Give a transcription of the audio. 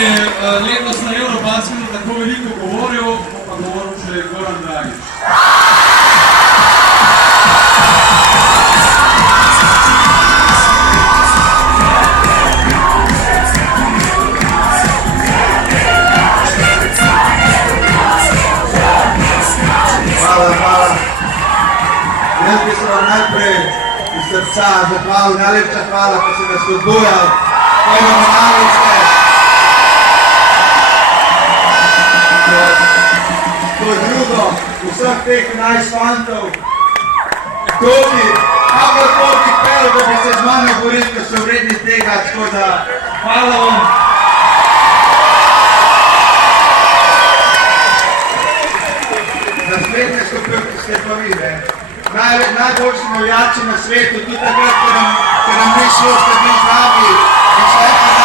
je letos na Eurobasketu tako veliko govoril, pa govoril še Goran Dragič. Hvala. Jaz bi se vam najprej iz srca zahvalil, najlepša hvala, ko se nas spodbujal, fenomenalni ste. To je drugo, vseh teh 11 fantov, tudi, kakorkoli bi pel, da bi se z mano borili, ko so vredni tega, tako da hvala vam. Naslednje stopilke ste pa vi, ne? Najboljši navijači na svetu, tudi takrat, ker nam ni šlo, ste bili z nami in še enkrat